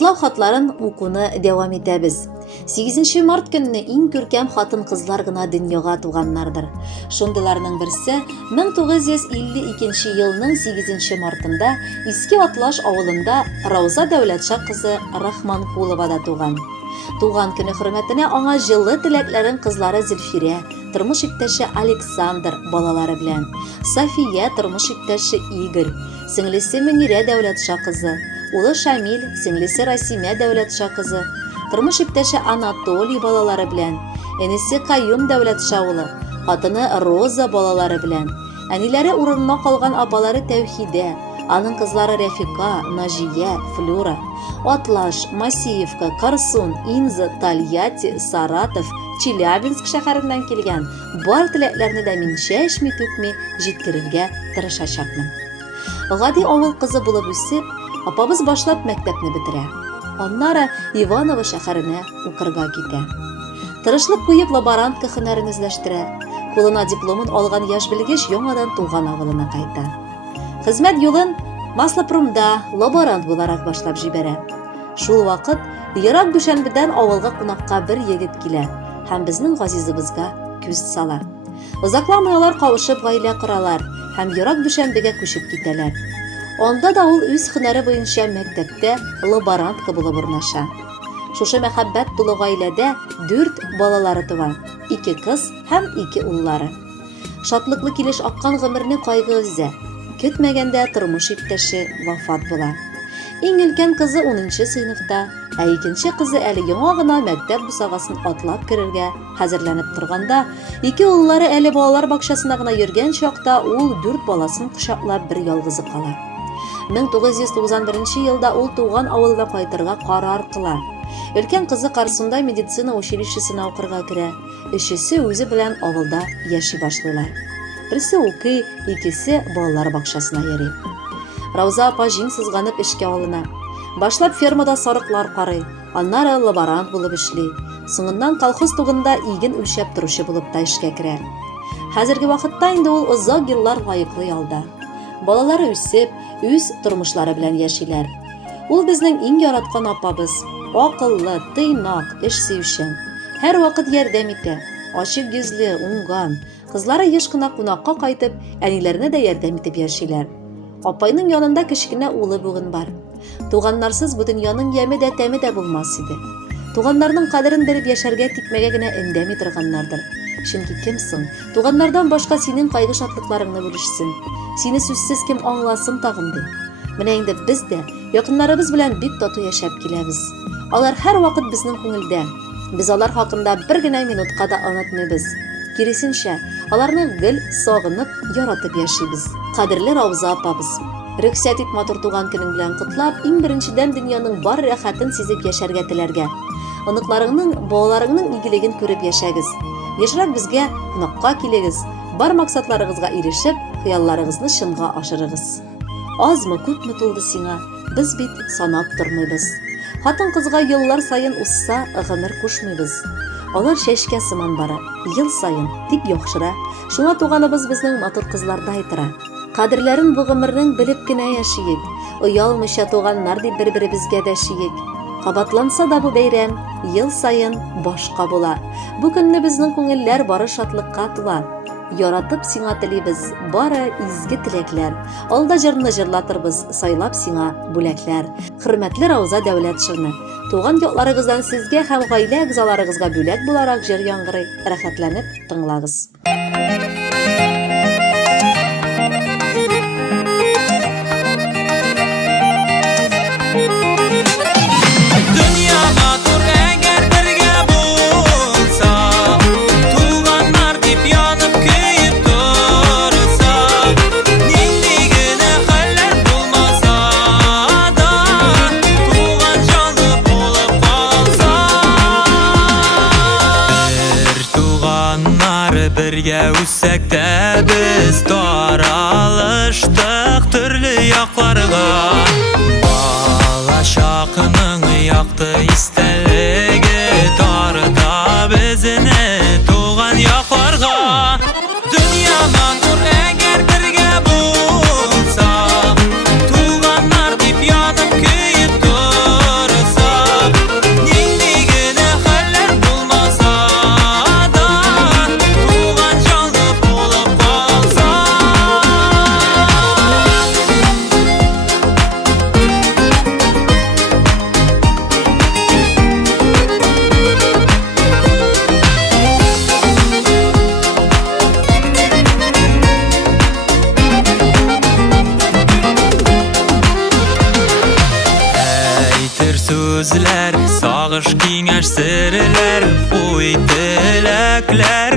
Котлау хатларын укуны дәвам итәбез. 8 март көнне иң күркәм хатын-кызлар гына дөньяга туганнардыр. Шундыйларның берсе 1952 елның 8 мартында Иске Атлаш авылында Рауза Дәүләтша кызы Рахманкулова да туган. Туган көне хөрмәтенә аңа җылы теләкләрен кызлары Зөлфирә, тормыш иптәше Александр балалары белән, София тормыш иптәше Игорь, сеңлесе Мөнирә Дәүләтша кызы, улы Шамил, сеңлесе Расимә Дәүләтша кызы, тормыш иптәше Анатолий балалары белән, энесе Каюм Дәүләтша улы, хатыны Роза балалары белән, әниләре урынына калган апалары Тәүхидә, аның кызлары Рәфика, Нажия, Флюра, Атлаш, Масиевка, Карсун, Инза, Тольятти, Саратов, Челябинск шәһәреннән килгән бар теләкләрне дә мин чәчми-түкми җиткерергә тырышачакмын. Гади авыл кызы булып үсеп, апабыз башлап мәктәпне бетерә. Аннары Иваново шәһәренә укырга китә. Тырышлык куеп лаборантка һөнәрен үзләштерә. Кулына дипломын алган яшь белгеч яңадан туган авылына кайта. Хезмәт юлын Маслопромда лаборант буларак башлап җибәрә. Шул вакыт ерак Дүшәнбедән авылга кунакка бер егет килә һәм безнең газизыбызга күз сала. Озакламый алар кавышып гаилә коралар һәм ерак Дүшәнбегә күчеп китәләр. Анда да ул үз һөнәре буенча мәктәптә лаборантка булып урнаша. Шушы мәхәббәт тулы гаиләдә 4 балалары туа, 2 кыз һәм 2 уллары. Шатлыклы килеш аккан гомерне кайгы өзә. Көтмәгәндә тормыш иптәше вафат була. Иң өлкән кызы 10нчы сыйныфта, ә икенче кызы әле яңа гына мәктәп бусагасын атлап керергә хәзерләнеп торганда, 2 уллары әле балалар бакчасына гына йөргән чакта ул 4 баласын кочаклап бер ялгызы кала. 1991 елда ул туган авылына кайтырга карар кыла. Өлкән кызы Карсунда медицина училищесына укырга керә. Өчесе үзе белән авылда яши башлыйлар. Берсе укый, икесе балалар бакчасына йөри. Рауза апа җиң сызганып эшкә алына. Башлап фермада сарыклар карый, аннары лаборант булып эшли. Соңыннан колхоз тугында иген үлчәп торучы булып та эшкә керә. Хәзерге вакытта инде ул озак еллар лаеклы ялда. Балалары үсеп, үз тормышлары белән яшиләр. Ул безнең иң яраткан апабыз, акыллы, тыйнак, эш сөючән. Һәр вакыт ярдәм итә, ачык йөзле, уңган. Кызлары еш кына кунакка кайтып, әниләренә дә ярдәм итеп яшиләр. Апайның янында кечкенә улы бүген бар. Туганнарсыз бу дөньяның яме дә тәме дә булмас иде. Туганнарның кадерен белеп яшәргә тикмәгә генә эндәми торганнардыр. Чөнки кем соң? Туганнардан башка синең кайгы шатлыкларыңны бүлешсен. Сине сүзсез кем аңласын тагын ди. Менә инде без дә якыннарыбыз белән бик тату яшәп киләбез. Алар һәр вакыт безнең күңелдә. Без алар хакында бер генә минутка да онытмыйбыз. Киресенчә, аларны гел сагынып, яратып яшибез. Кадерле Рауза апабыз, рөхсәт ит матур туган көнең белән котлап, иң беренчедән дөньяның бар рәхәтен сизеп яшәргә теләргә. Оныкларыңның, балаларыңның игелеген күреп яшәгез. Ешрак безгә кунакка килегез. Бар максатларыгызга ирешеп, хыялларыгызны чынга ашырыгыз. Азмы, күпме тулды сиңа, без бит санап тормыйбыз. Хатын-кызга еллар сайын усса, гомер кушмыйбыз. Алар шәшкә сыман бара, ел сайын, тик яхшыра. Шуңа туганыбыз безнең матур кызларда айтыра. Кадерләрен бу гомернең белеп кенә яшиек. Оялмыйча туганнар дип бер-беребезгә дәшиек. Кабатланса да бу бәйрәм ел сайын башка була. Бу көнне безнең күңелләр бары шатлыкка тула. Яратып сиңа телибез бары изге теләкләр. Алда җырны җырлатырбыз, сайлап сиңа бүләкләр. Хөрмәтле Рауза Дәүләтшина, туган якларыгыздан сезгә һәм гаилә әгъзаларыгызга бүләк буларак җыр яңгырый. Рәхәтләнеп тыңлагыз. Birgə üssək də biz taralışdıq türlü yaxlarga. Bala şaqının yaxdı istəligi tarda bizini tuğan yaxlarga. Dünya matur əgər birgə bulsa, tuğanlar dip yanıb kıyıb dursa. сүзләр, сагыш киңәш серләр, уй теләкләр